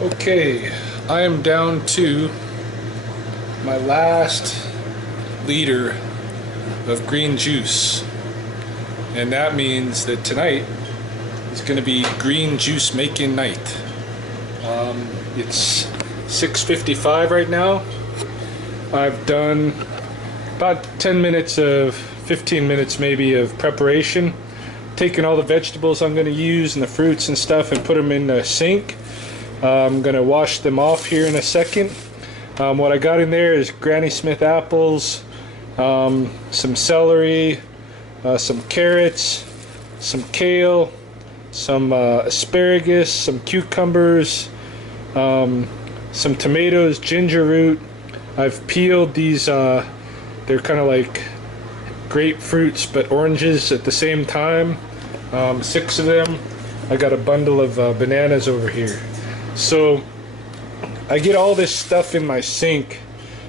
Okay, I am down to my last liter of green juice, and that means that tonight is going to be green juice making night. It's 6:55 right now. I've done about 10 minutes of 15 minutes maybe of preparation, taking all the vegetables I'm going to use and the fruits and stuff and put them in the sink. I'm going to wash them off here in a second. What I got in there is Granny Smith apples, some celery, some carrots, some kale, some asparagus, some cucumbers, some tomatoes, ginger root. I've peeled these, they're kind of like grapefruits but oranges at the same time, 6 of them. I got a bundle of bananas over here. So I get all this stuff in my sink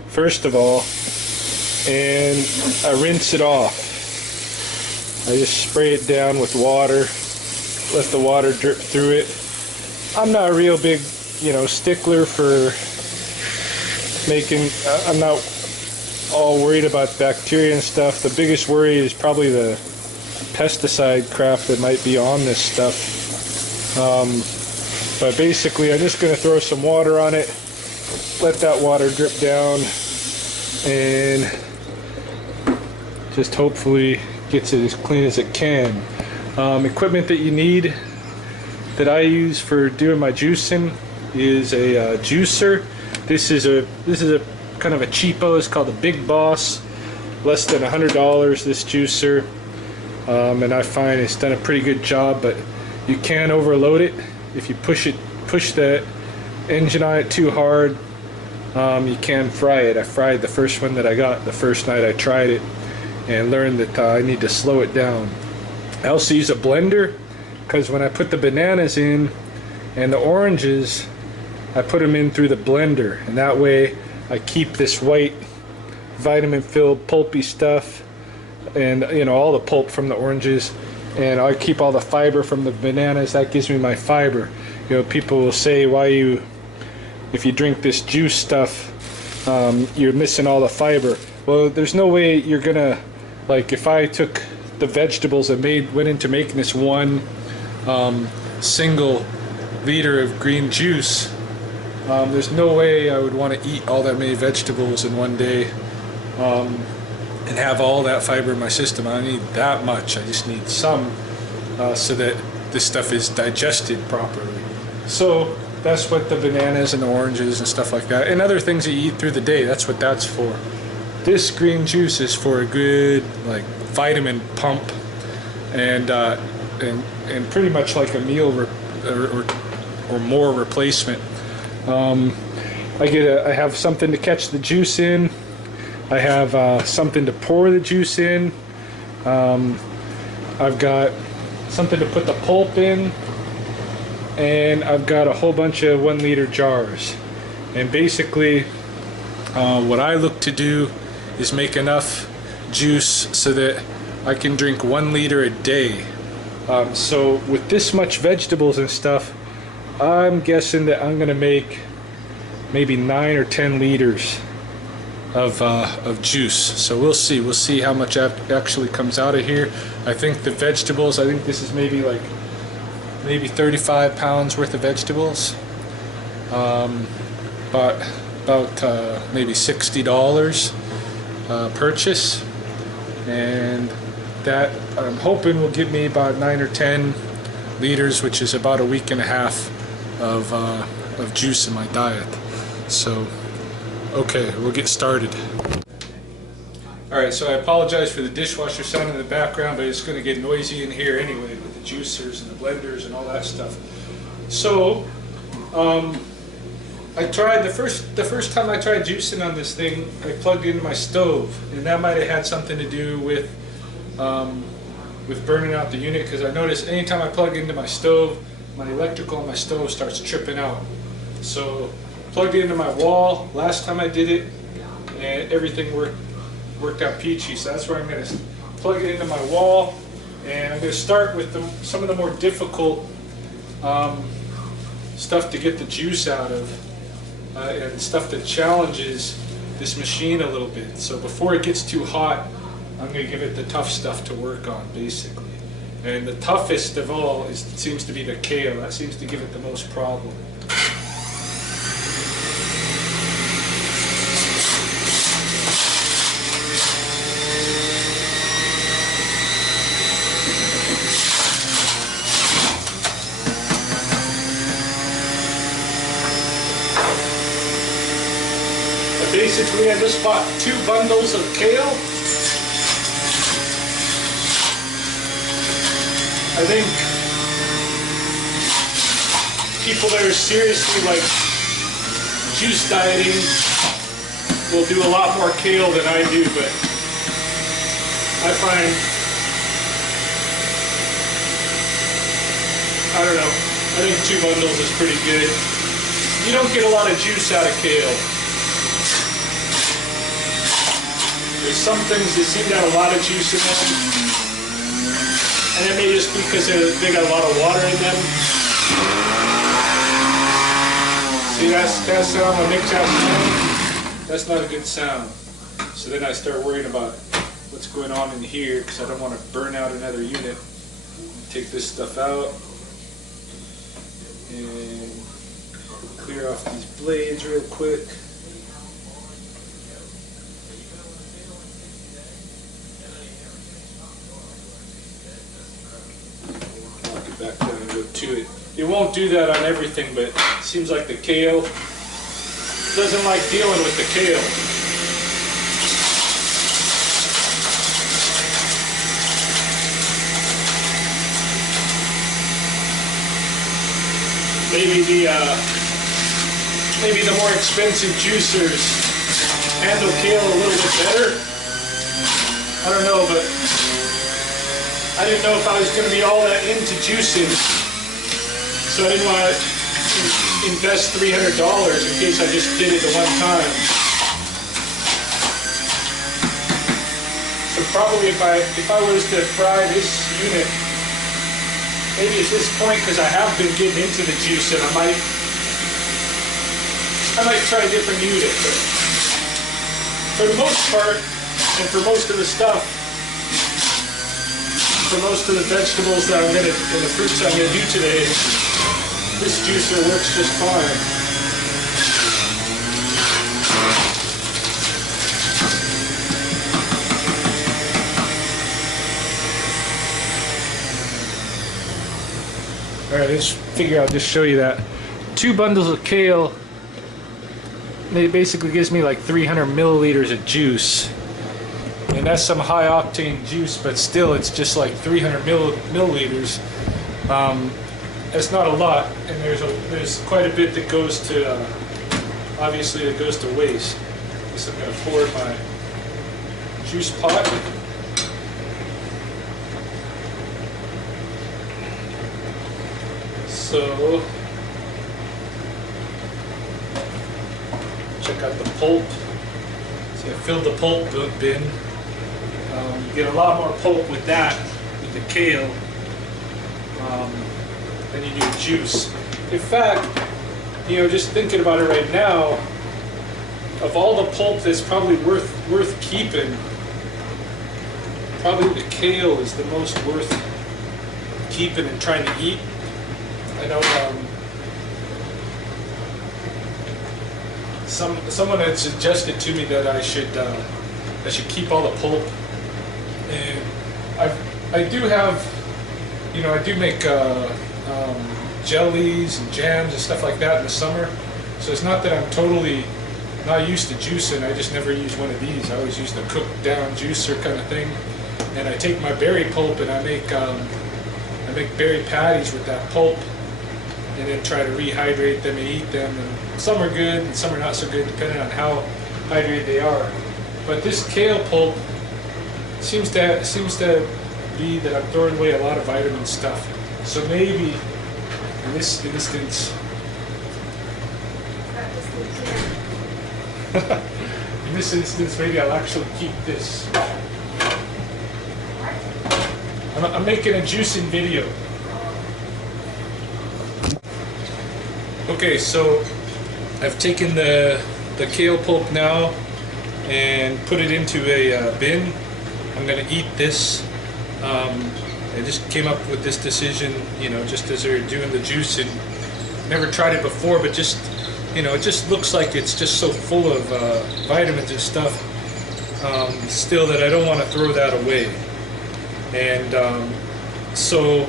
first of all, and I rinse it off. I just spray it down with water, let the water drip through it. I'm not a real big, stickler for making, I'm not all worried about bacteria and stuff. The biggest worry is probably the pesticide crap that might be on this stuff. But basically I'm just going to throw some water on it, let that water drip down, and just hopefully gets it as clean as it can. Equipment that you need that I use for doing my juicing is a juicer. This is a kind of a cheapo. It's called a Big Boss, less than $100 this juicer, and I find it's done a pretty good job, but you can overload it if you push the engine on it too hard. You can fry it. I fried the first one that I got the first night I tried it and learned that I need to slow it down. I also use a blender because when I put the bananas in and the oranges, I put them in through the blender, and that way I keep this white vitamin filled pulpy stuff and all the pulp from the oranges, and I keep all the fiber from the bananas. That gives me my fiber. People will say, if you drink this juice stuff, you're missing all the fiber. Well, there's no way you're gonna, if I took the vegetables and went into making this one single liter of green juice, there's no way I would want to eat all that many vegetables in one day and have all that fiber in my system. I don't need that much. I just need some so that this stuff is digested properly. So that's what the bananas and the oranges and stuff like that, and other things that you eat through the day, that's what that's for. This green juice is for a good vitamin pump, and pretty much like a meal or more replacement. I have something to catch the juice in. I have something to pour the juice in. I've got something to put the pulp in, and I've got a whole bunch of 1 liter jars. And basically what I look to do is make enough juice so that I can drink 1 liter a day. So with this much vegetables and stuff, I'm guessing that I'm gonna make maybe 9 or 10 liters of juice. So we'll see how much actually comes out of here. I think the vegetables, this is maybe 35 pounds worth of vegetables, but about maybe $60 purchase, and that I'm hoping will give me about 9 or 10 liters, which is about a week and a half of juice in my diet. So okay, we'll get started. Alright, so I apologize for the dishwasher sound in the background, but it's going to get noisy in here anyway with the juicers and the blenders and all that stuff. So I tried the first time I tried juicing on this thing, I plugged it into my stove, and that might have had something to do with burning out the unit, because I noticed anytime I plug into my stove, my electrical on my stove starts tripping out. So plugged it into my wall last time I did it, and everything worked out peachy. So that's where I'm going to plug it into my wall, and I'm going to start with some of the more difficult stuff to get the juice out of, and stuff that challenges this machine a little bit. So before it gets too hot, I'm going to give it the tough stuff to work on, basically. And the toughest of all seems to be the kale. That seems to give it the most problem. Basically, I just bought 2 bundles of kale. I think people that are seriously like juice dieting will do a lot more kale than I do, but I find, I don't know, I think 2 bundles is pretty good. You don't get a lot of juice out of kale. There's some things that seem to have a lot of juice in them, and it may just be because they got a lot of water in them. See, that sound, I make that sound, that's not a good sound. So then I start worrying about what's going on in here, because I don't want to burn out another unit. Take this stuff out, and clear off these blades real quick. Back down and go to it. It won't do that on everything, but it seems like the kale doesn't like dealing with the kale. Maybe the more expensive juicers handle kale a little bit better. I don't know, but I didn't know if I was going to be all that into juicing, so I didn't want to invest $300 in case I just did it the one time. So probably if I was to fry this unit, maybe at this point, because I have been getting into the juicing, I might try a different unit. But for the most part, and for most of the stuff, for most of the vegetables that I'm gonna, and the fruits I'm gonna do today, this juicer works just fine. All right, let's figure out, just show you that. 2 bundles of kale, it basically gives me like 300 milliliters of juice. And that's some high octane juice, but still it's just like 300 milliliters. That's not a lot, and there's quite a bit that goes to, obviously it goes to waste. So I'm going to pour in my juice pot. So, check out the pulp. See, I filled the pulp bin. You get a lot more pulp with that, with the kale, than you do juice. In fact, just thinking about it right now, of all the pulp that's probably worth keeping, probably the kale is the most worth keeping and trying to eat. I know someone had suggested to me that I should keep all the pulp. And I do have, I do make jellies and jams and stuff like that in the summer. So it's not that I'm totally not used to juicing. I just never use one of these. I always use the cooked down juicer kind of thing. And I take my berry pulp and I make berry patties with that pulp, and then try to rehydrate them and eat them. And some are good and some are not so good, depending on how hydrated they are. But this kale pulp seems to be that I'm throwing away a lot of vitamin stuff. So maybe in this instance, maybe I'll actually keep this. I'm making a juicing video. Okay, so I've taken the kale pulp now and put it into a bin. I'm gonna eat this. I just came up with this decision, you know, just as they're doing the juicing. Never tried it before, but just, you know, it just looks like it's just so full of vitamins and stuff still, that I don't want to throw that away. And so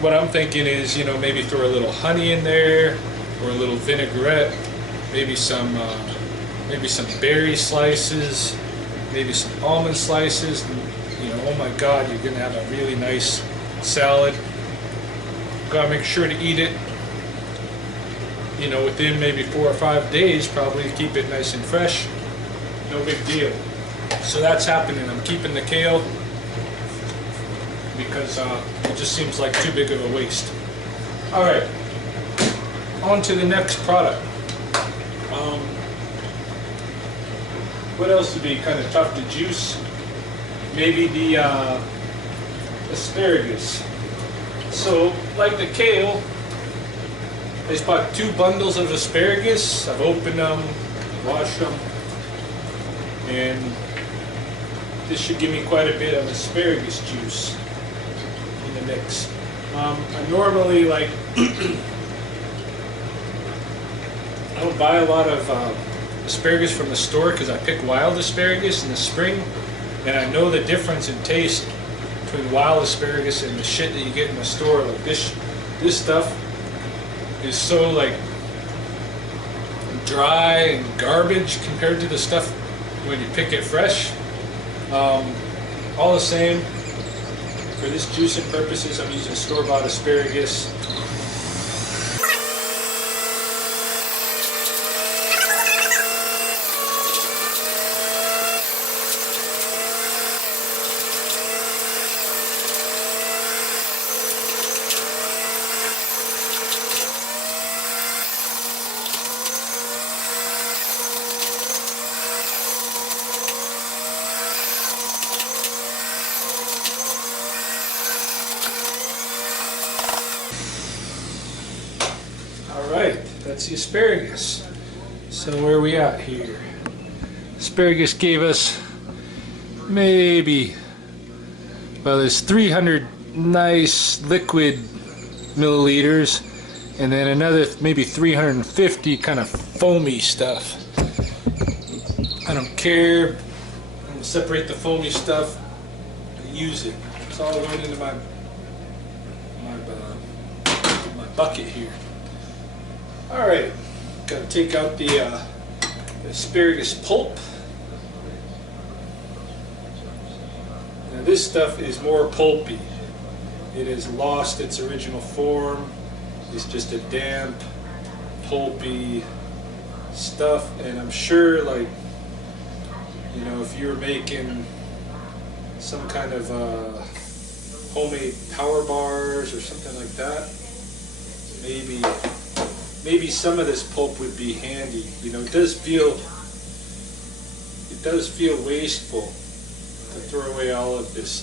what I'm thinking is, you know, maybe throw a little honey in there, or a little vinaigrette, maybe some berry slices, maybe some almond slices. And, you know, oh my God, you're gonna have a really nice salad. Gotta make sure to eat it, you know, within maybe 4 or 5 days, probably, keep it nice and fresh. No big deal. So that's happening. I'm keeping the kale because it just seems like too big of a waste. All right, on to the next product. What else would be kind of tough to juice? Maybe the asparagus. So, like the kale, I just bought 2 bundles of asparagus. I've opened them, washed them, and this should give me quite a bit of asparagus juice in the mix. I normally I don't buy a lot of asparagus from the store because I pick wild asparagus in the spring, and I know the difference in taste between wild asparagus and the shit that you get in the store. Like this stuff is so like dry and garbage compared to the stuff when you pick it fresh. All the same, for this juicing purposes, I'm using store-bought asparagus. Alright, that's the asparagus. So where are we at here? Asparagus gave us maybe, well, there's 300 nice liquid milliliters, and then another maybe 350 kind of foamy stuff. I don't care. I'm going to separate the foamy stuff and use it. It's all right into my bucket here. Alright, gotta take out the asparagus pulp. Now this stuff is more pulpy. It has lost its original form. It's just a damp, pulpy stuff, and I'm sure, like, you know, if you were making some kind of homemade power bars or something like that, maybe some of this pulp would be handy. You know, it does feel wasteful to throw away all of this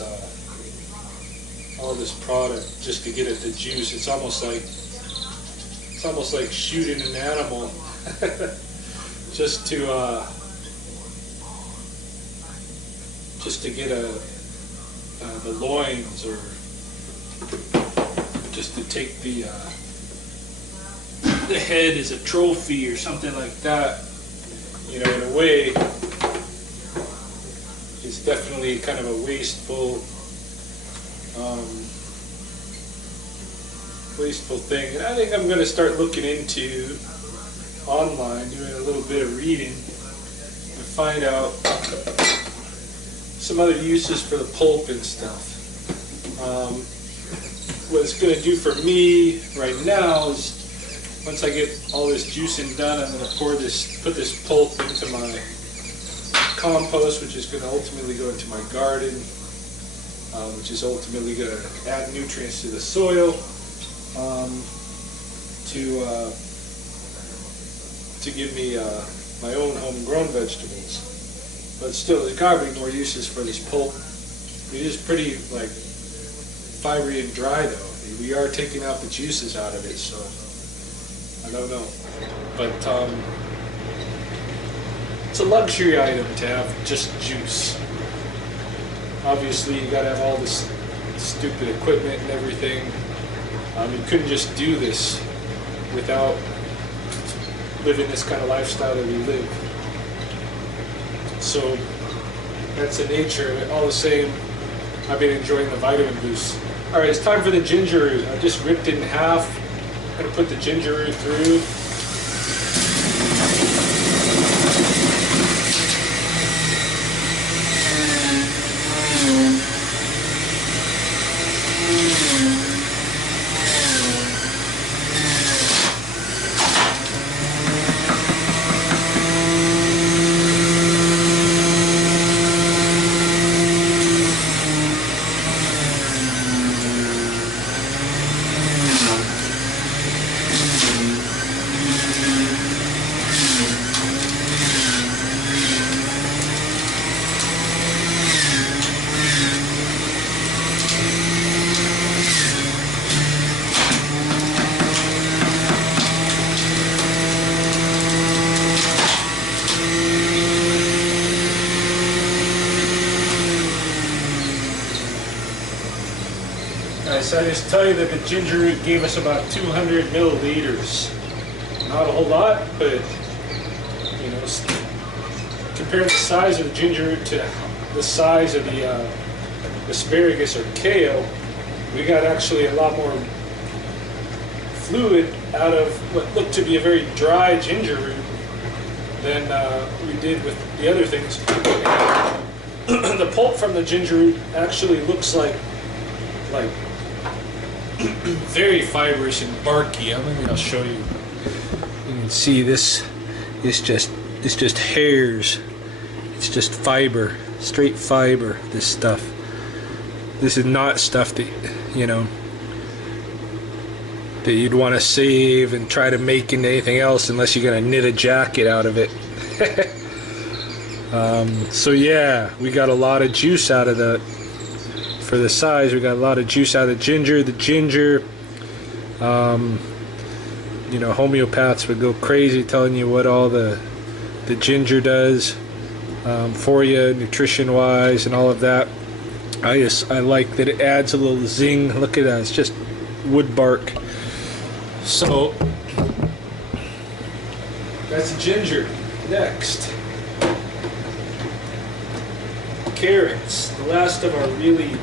product just to get at the juice. It's almost like shooting an animal just to get the loins, or just to take the head as a trophy or something like that. You know, in a way, it's definitely kind of a wasteful thing. And I think I'm going to start looking into online, doing a little bit of reading, and find out some other uses for the pulp and stuff. What it's going to do for me right now is, once I get all this juicing done, I'm going to put this pulp into my compost, which is going to ultimately go into my garden, which is ultimately going to add nutrients to the soil, to give me my own homegrown vegetables. But still, there's got to be more uses for this pulp. It is pretty like fibery and dry, though. We are taking out the juices out of it, so I don't know. But it's a luxury item to have just juice. Obviously, you gotta have all this stupid equipment and everything. You couldn't just do this without living this kind of lifestyle that we live. So that's the nature of it. All the same, I've been enjoying the vitamin boost. All right, it's time for the ginger root. I just ripped it in half. I'm gonna put the ginger root through. So I just tell you that the ginger root gave us about 200 milliliters. Not a whole lot, but you know, compare the size of the ginger root to the size of the asparagus or kale, we got actually a lot more fluid out of what looked to be a very dry ginger root than we did with the other things. The pulp from the ginger root actually looks like very fibrous and barky. I'll show you. You can see this is just hairs. It's just fiber, straight fiber. This stuff. This is not stuff that that you'd want to save and try to make into anything else unless you're gonna knit a jacket out of it. So yeah, we got a lot of juice out of the. For the size, we got a lot of juice out of the ginger. Homeopaths would go crazy telling you what all the ginger does for you, nutrition-wise, and all of that. I like that it adds a little zing. Look at that; it's just wood bark. So that's the ginger. Next, carrots. The last of our really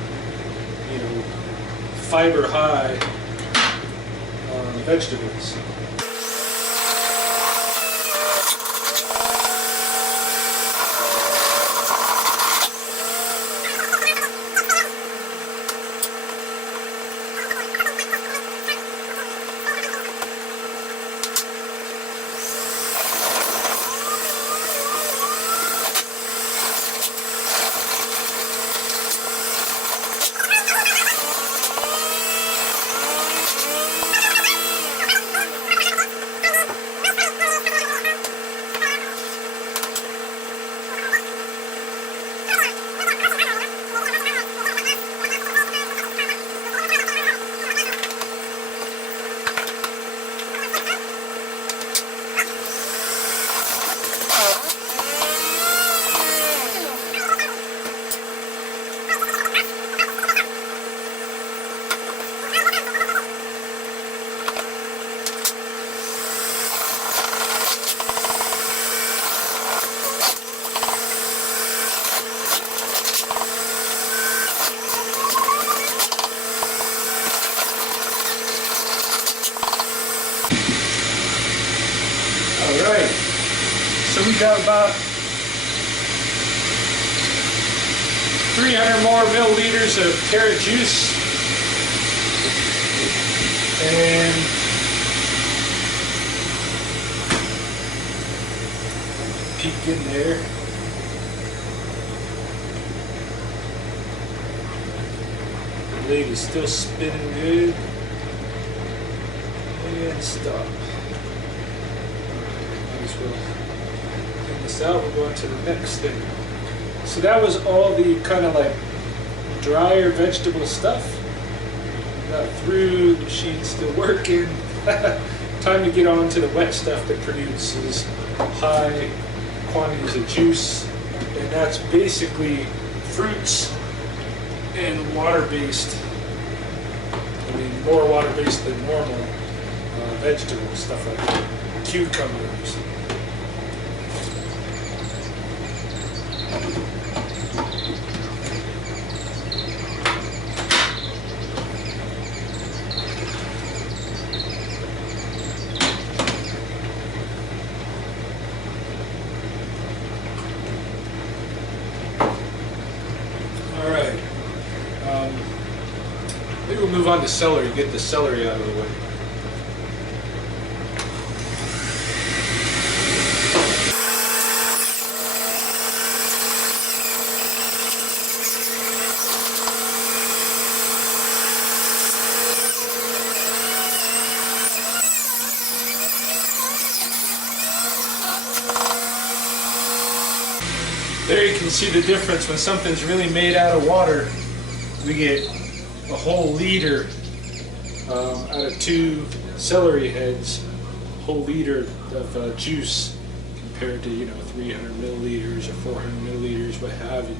fiber high vegetables. So we got about 300 more milliliters of carrot juice, and peek in there. The blade is still spinning good, and stop. Might as well clean this out. We'll go on to the next thing. So that was all the kind of like drier vegetable stuff. Got through, the machine's still working. time to get on to the wet stuff that produces high quantities of juice, and that's basically fruits and water-based. I mean, more water-based than normal vegetables, stuff like cucumbers. Maybe we'll move on to celery, get the celery out of the way. There you can see the difference when something's really made out of water. We get a whole liter out of 2 celery heads, a whole liter of juice compared to 300 milliliters or 400 milliliters, what have you.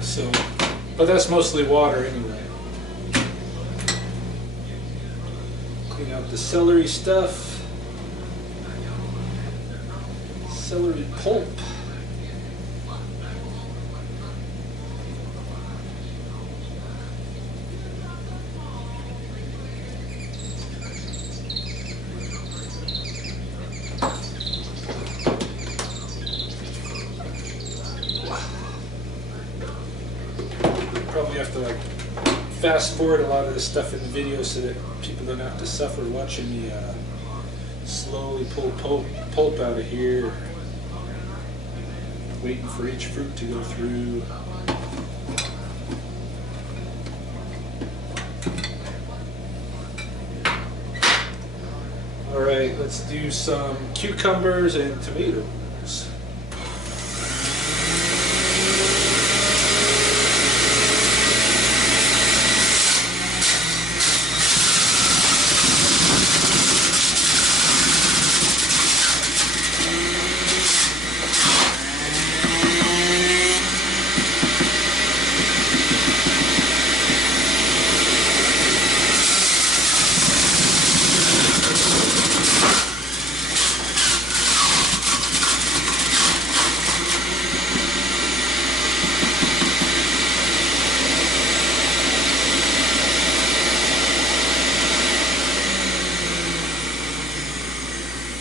So, but that's mostly water anyway. Clean out the celery stuff, celery pulp. Probably have to fast forward a lot of this stuff in the video so that people don't have to suffer watching me slowly pull pulp out of here, waiting for each fruit to go through. Alright, let's do some cucumbers and tomatoes.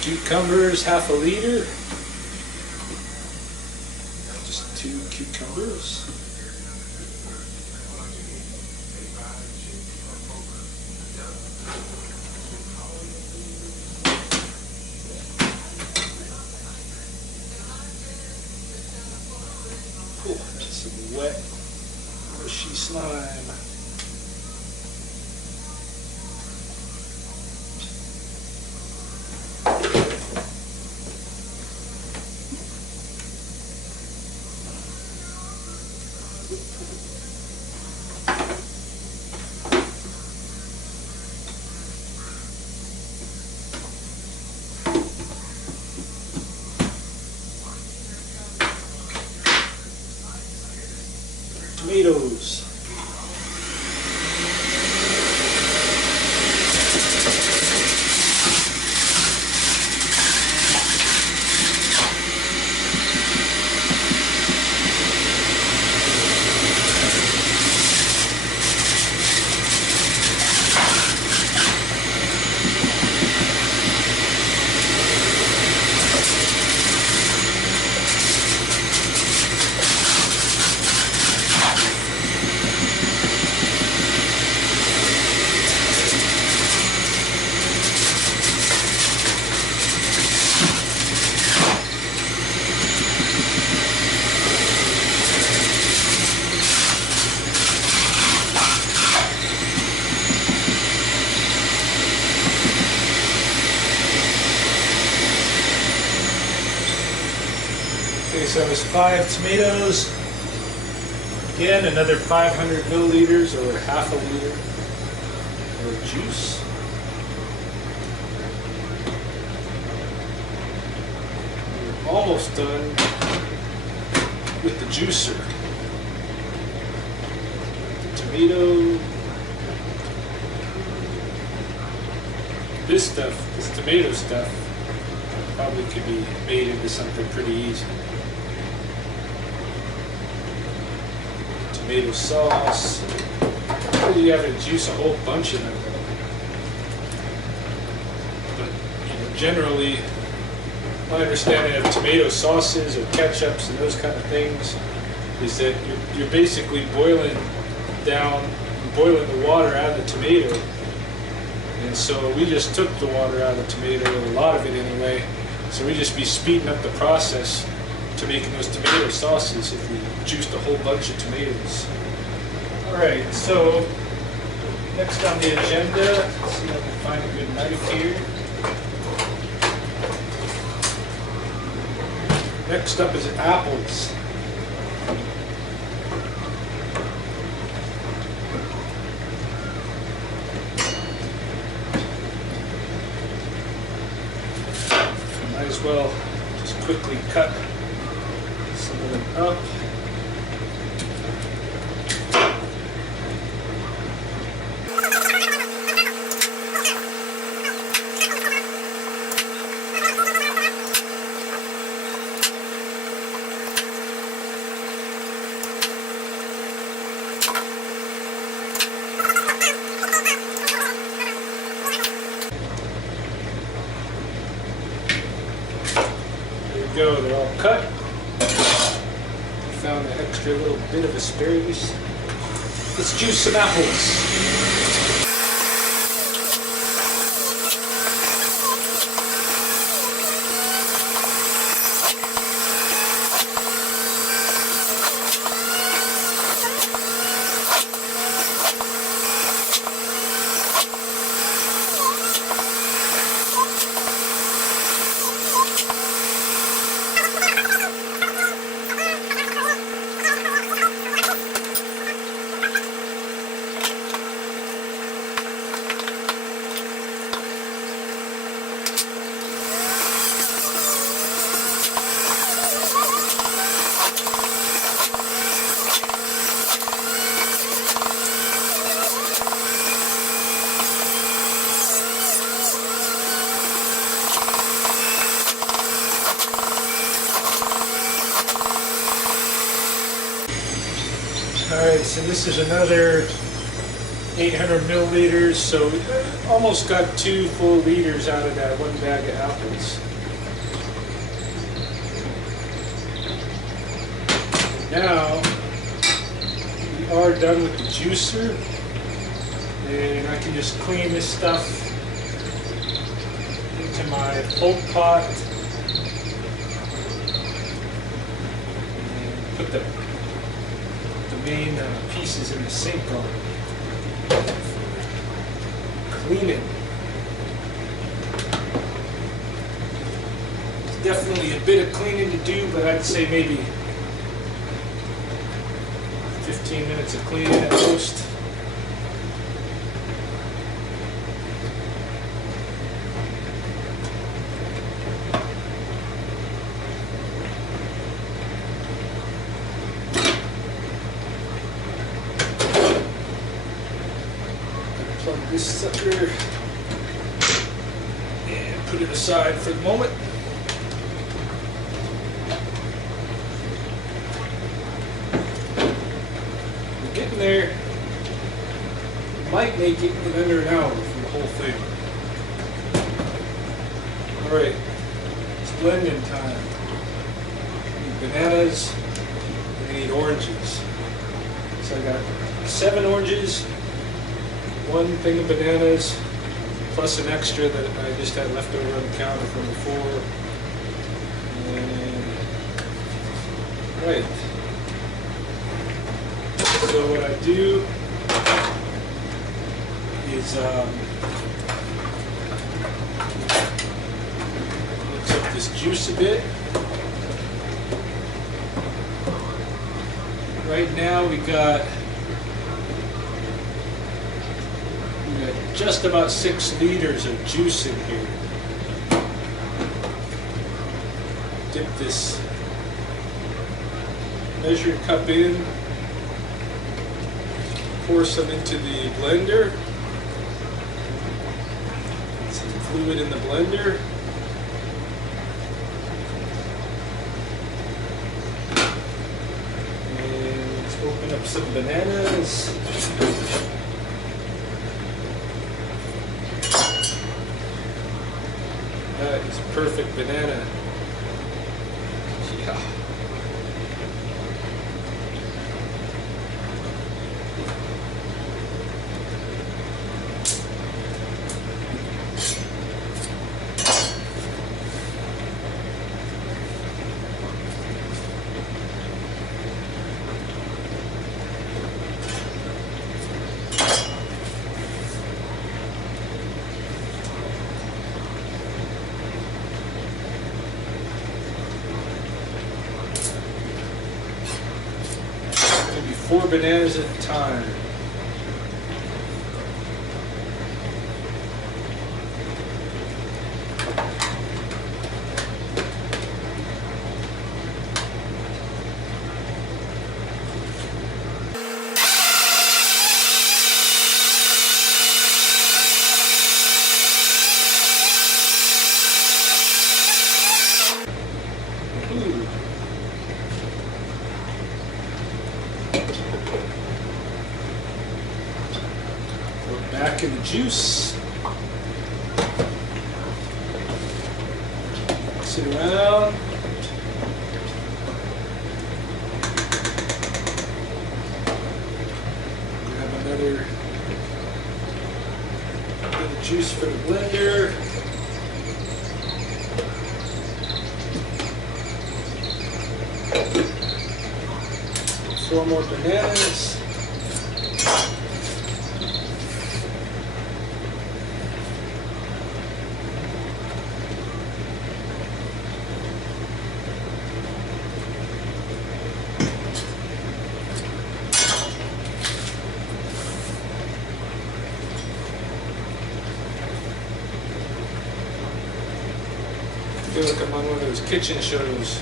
Cucumbers, half a liter. Just 2 cucumbers. Cool. Some wet, mushy slime. Tomatoes. Okay, so that was 5 tomatoes. Again, another 500 milliliters or half a liter more juice. We're almost done with the juicer. The tomato. This tomato stuff, probably could be made into something pretty easy. Tomato sauce. You have to juice a whole bunch of them. But generally, my understanding of tomato sauces or ketchups and those kind of things is that you're basically boiling the water out of the tomato. And so we just took the water out of the tomato, a lot of it anyway. So we just be speeding up the process to making those tomato sauces if we juiced a whole bunch of tomatoes. Alright, so next on the agenda, let's see if I can find a good knife here. Next up is apples. Might as well just quickly cut some of them up. Go, they're all cut. Found an extra little bit of asparagus. Let's juice some apples. Alright, so this is another 800 milliliters, so we almost got 2 full liters out of that one bag of apples. Now, we are done with the juicer, and I can just clean this stuff into my pulp pot and put the main pieces in the sink on cleaning. It's definitely a bit of cleaning to do, but I'd say maybe 15 minutes of cleaning at most. Plug this sucker and put it aside for the moment. We're getting there. Might make it in under an hour for the whole thing. Alright, it's blending time. We need bananas, and we need oranges. So I got 7 oranges, 1 thing of bananas, plus an extra that I just had left over on the counter from before. And, right. So what I do is mix up this juice a bit. Right now we got just about 6 liters of juice in here. Dip this measuring cup in, pour some into the blender, some fluid in the blender. And let's open up some bananas. That is perfect banana. Yeah. Maybe 4 bananas at a time. Ooh. We're back in the juice. Mix it around. Grab another bit of juice for the blender. Four more bananas. I feel like I'm on one of those kitchen shows,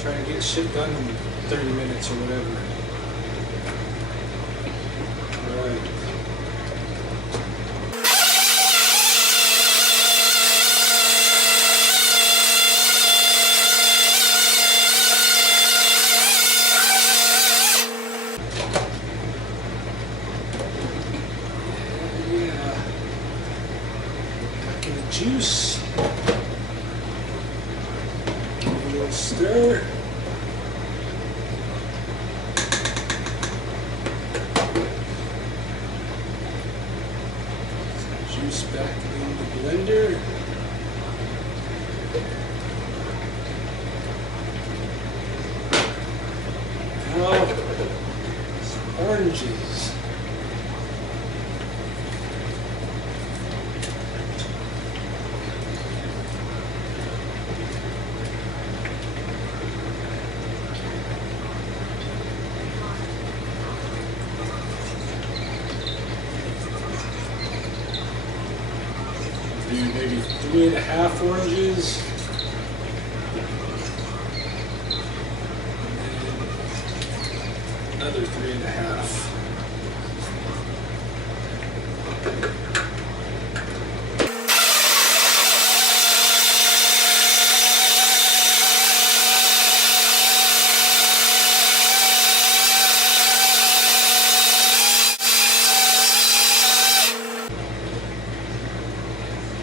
trying to get shit done in 30 minutes or whatever. Alright. Yeah. Back in the juice. Give it a little stir. Juice back in the blender. Now, some oranges. Do maybe 3.5 oranges. And then another 3.5.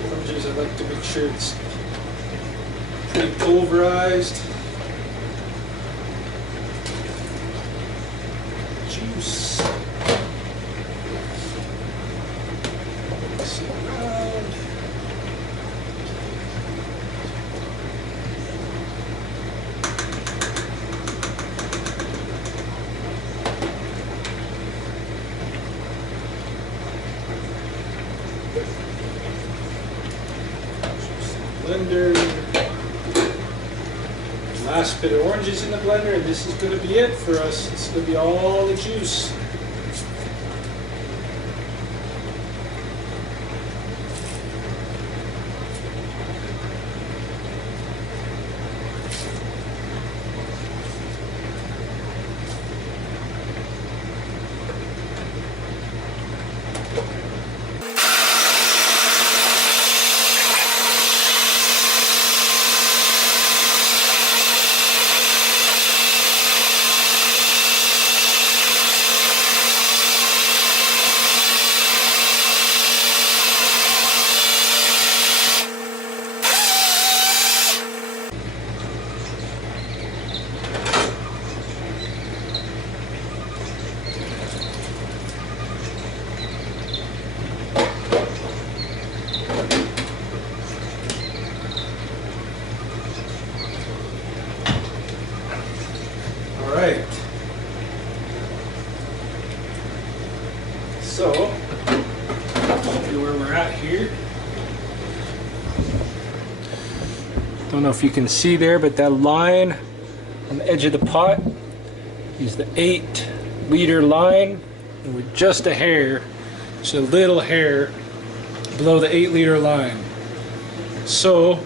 Oranges, I like to make sure it's pretty pulverized. Juice. Mix it around. Blender. Last bit of oranges in the blender, and this is going to be it for us. It's going to be all the juice. Don't know if you can see there, but that line on the edge of the pot is the 8-liter line, and with just a hair, just a little hair below the 8-liter line. So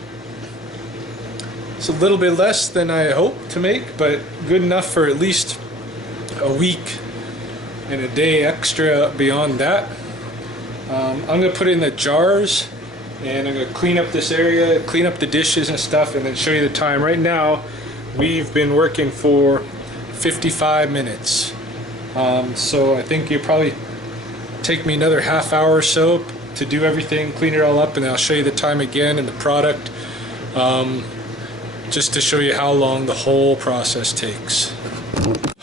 it's a little bit less than I hoped to make, but good enough for at least a week and a day extra beyond that. I'm going to put it in the jars, and I'm going to clean up this area, clean up the dishes and stuff, and then show you the time. Right now, we've been working for 55 minutes. So I think you'll probably take me another half hour or so to do everything, clean it all up, and I'll show you the time again and the product, just to show you how long the whole process takes.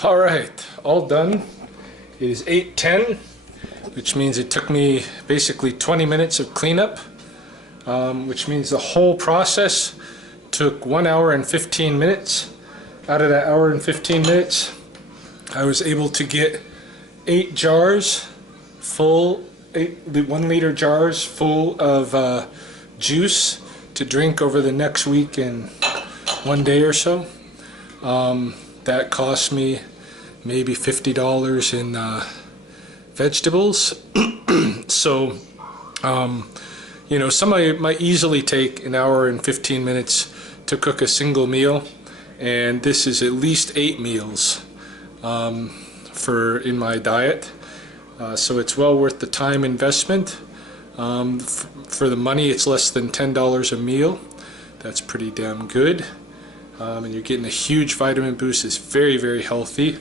Alright, all done. It is 8:10, which means it took me basically 20 minutes of cleanup, which means the whole process took 1 hour and 15 minutes. Out of that hour and 15 minutes, I was able to get 8 jars full, 1-liter jars full of juice to drink over the next week in 1 day or so. That cost me maybe $50 in vegetables. So, you know, somebody might easily take an hour and 15 minutes to cook a single meal, and this is at least 8 meals in my diet. So it's well worth the time investment. For the money, it's less than $10 a meal. That's pretty damn good. And you're getting a huge vitamin boost. It's very, very healthy.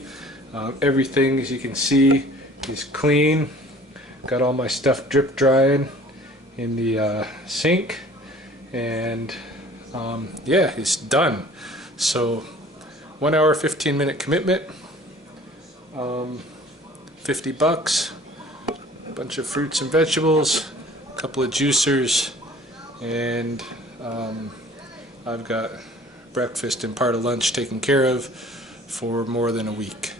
Everything, as you can see, is clean. Got all my stuff drip drying in the sink, and yeah, it's done. So 1 hour 15-minute commitment, $50, a bunch of fruits and vegetables, a couple of juicers, and I've got breakfast and part of lunch taken care of for more than a week.